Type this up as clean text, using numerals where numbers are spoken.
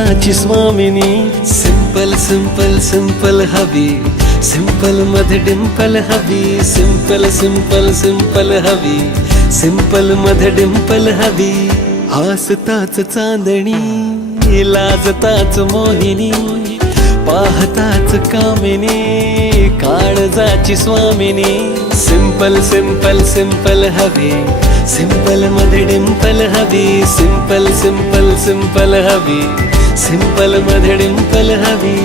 ची स्वामिनी simple simple simple हवी, simple मध्ये डिंपल हवी, सिंपल सिंपल सिंपल हवी, सिंपल मध्ये डिंपल हवी. हसताच चांदणी, लाजताच मोहिनी, पाहताच कामिनी, काळजाची स्वामिनी. सिंपल सिंपल सिंपल हवी, सिंपल मध्ये डिंपल हवी, सिंपल सिंपल सिंपल हवी, सिंपल मध्ये डिंपल हवी.